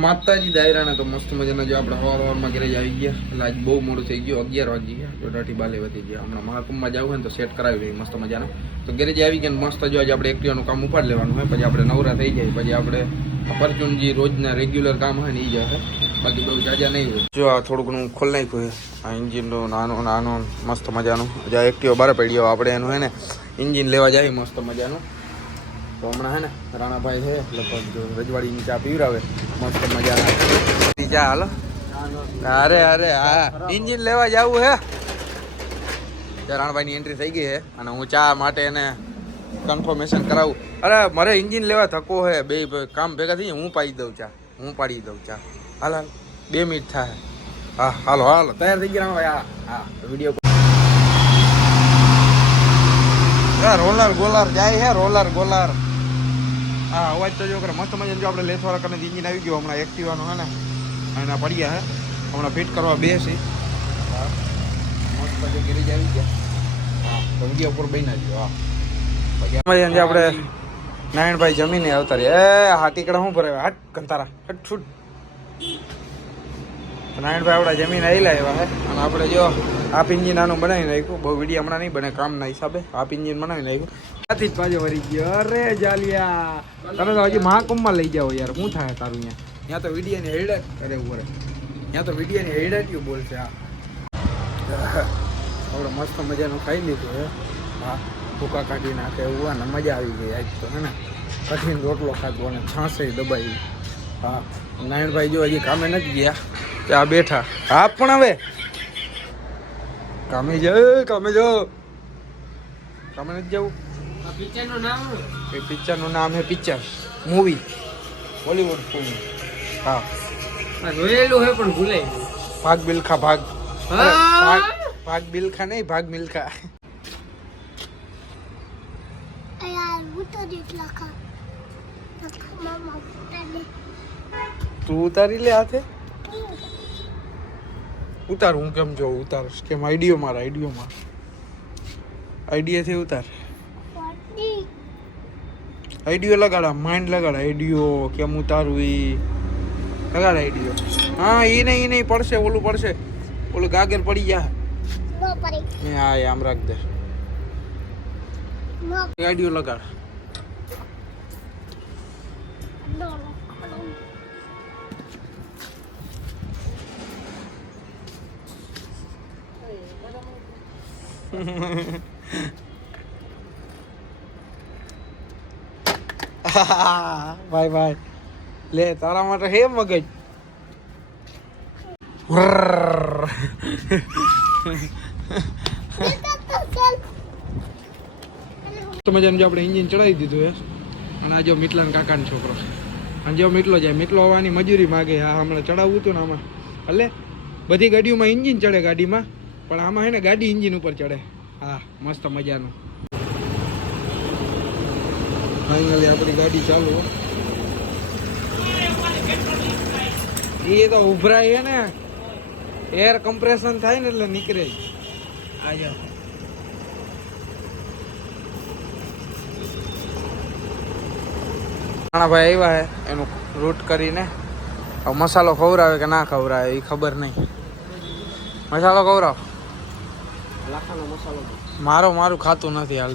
માતાજી દાયરાને તો મસ્ત મજાના જો આપણે હવારમાં ઘરે આવી ગયા. એટલે આજ બહુ મોડું થઈ ગયું, 11 વાગી ગયા. દોઢાથી બાલે વધી ગયા. હમણાં મહાકુંભમાં જવું હોય ને તો સેટ કરાવી દઈએ મસ્ત મજાના. તો ઘરે જ આવી ગયા મસ્ત. જો આજે આપણે એક્ટિવાનું કામ ઉપાડ લેવાનું હોય, પછી આપણે નવરા થઈ જાય, પછી આપણે પરચુનજી રોજના રેગ્યુલર કામ હોય ને એ જશે. બાકી બહુ જાજા નહીં હોય. જો આ થોડું ઘણું ખોલ નાખ્યું છે આ ઇન્જિનનું, નાનો મસ્ત મજાનું. જ્યાં એક્ટિવા બહાર પડી આપણે એનું હે ને ઇન્જિન લેવા જાય મસ્ત મજાનું. તો હમણાં હે ને રાણાભાઈ છે લગભગ રજવાડીની ચા પીવરાવે મસ્ત મજાના ચા. હાલો અરે હા ઇન્જિન લેવા જવું હે. રાણાભાઈની એન્ટ્રી થઈ ગઈ છે અને હું ચા માટે એને કન્ફર્મેશન કરાવું. અરે મારે ઇન્જિન લેવા થકો હે. બે કામ ભેગા થઈ હું પાડી દઉં ચા, હું પાડી દઉં ચા. હાલ 2 મિનિટ થાય. હા હાલો તૈયાર થઈ ગયા રાણાભાઈ. હા વિડીયો રોલર ગોલર જાય હે, રોલર ગોલર. હા અવાજ તો જો કરે મસ્ત મજા. જો આપણે લેસવાળા કરીને ઇન્જિન આવી ગયો હમણાં એક્ટિવાનું હે ને એના પડ્યા હે, હમણાં ફિટ કરવા બેસી. હા મસ્ત પછી ઘરે જ આવી ગયા. હા તો વિડીયો ઉપર બની નાખ્યો. હા પછી આપણે નારાયણભાઈ જમીને આવતા રહ્યા. હા ટીકડા શું ભરે હટ કંતારા હટ છૂટ. નારાયણભાઈ આપણા જમીન આવેલા એવા હે. અને આપણે જો આપ ઇન્જિન આનું બનાવી નાખ્યું. બહુ વિડીયો હમણાં નહીં બને કામના હિસાબે. આપ ઇન્જિન બનાવી નાખ્યું. ત્યાંથી જ પાછો વળી ગયો. અરે જાલિયા તમે તો હજી મહાકુંભમાં લઈ જાઓ યાર. શું થાય તારું ત્યાં તો વિડીયોની હેડ અરે ઉભરે ત્યાં તો વિડીયોની હેડાટ્યું બોલશે. હા આપણે મસ્ત મજાનું ખાઈ લીધું હે. હા ભૂકા કાઢી નાખે એવું અને મજા આવી ગઈ આજ તો હે ને. કઠિન રોટલો ખાધો અને છાંસે દબાઈ. હા નારાયણભાઈ જો હજી કામે નથી ગયા, ત્યાં બેઠા. હા પણ હવે કામે નથી જવું. પિક્ચરનું નામ હે પિક્ચર મૂવી બોલીવુડ ફિલ્મ. હા જોયેલું હે પણ ભૂલાઈ ગયું. ભાગ બિલખા ભાગ બિલખા નહીં ભાગ મિલખા. તું ઉતારી લે હાથે. ઉતાર હું કેમ જો ઉતાર કેમ આઈડિયો માર આઈડિયાથી ઉતાર. આઈડિયો લગાડા માઇન્ડ લગાડ. આઈડિયો કેમ ઉતારવું એ લગાડ આઈડિયો. હા એ નહીં પડશે ઓલું પડશે. ઓલું ગાગર પડી જાય. હા આમ રાખ દે. આઈડિયો લગાડ. ભાઈ લે તારા માટે હે મગજ. તો મજાનું જો આપણે ઇન્જિન ચડાવી દીધું હે. અને આ જો મીટલાના કાકાનો છોકરો અને જો મીટલો જાય. મીટલો આવવાની મજૂરી માગે. હા હમણાં ચડાવવું હતું ને આમાં. એટલે બધી ગાડીઓમાં ઇન્જિન ચડે ગાડીમાં, પણ આમાં હે ને ગાડી ઇન્જિન ઉપર ચડે. હા મસ્ત મજાનું. ફાઇનલી આપણી ગાડી ચાલુ. એ તો ઉભરાય છે ને, એર કમ્પ્રેશન થાય ને એટલે નીકળે. આજા ભાઈ આવ્યા હે એનું રૂટ કરીને. મસાલો ખવડાવે કે ના ખવડાવે એ ખબર નહીં. મસાલો ખવડાવ. મારું ખાતું નથી હાલ.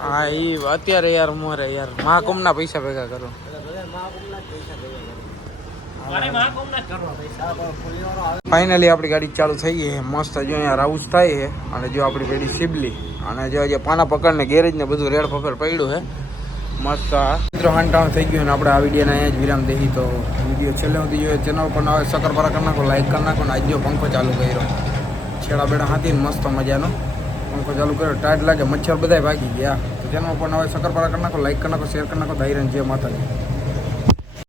હા એ અત્યારે યાર મોરે યાર મહાકુંભના પૈસા ભેગા કરો. ફાઇનલી આપણી ગાડી ચાલુ થઈ ગઈ છે મસ્ત. જો અહીંયા રાઉસ થાય છે અને જો આપણી પેઢી સિબલી અને જો જે પાના પકડને ગેરેજ ને બધું રેડ ફફેર પડ્યું છે મસ્ત. મિત્રો હંટાણ થઈ ગયું ને આપણે આ વિડીયોને અહીંયા જ વિરામ દઈ. તો વિડીયો છેલ્લે સુધી જોઈએ ચેનલ પર આવે સકરપરા કરી નાખો, લાઈક કરી નાખો. ને આજ જો પંખો ચાલુ કર્યો છેડા બેડા હાથી મસ્ત મજાનો પંખો ચાલુ કર્યો. ટાઈટ લાગે મચ્છર બધા ભાગી ગયા. તો ચેનલ પર આવે સકરપરા કરી નાખો, લાઈક કરી નાખો, શેર કરી નાખો. ધૈર્ય જય માતાજી.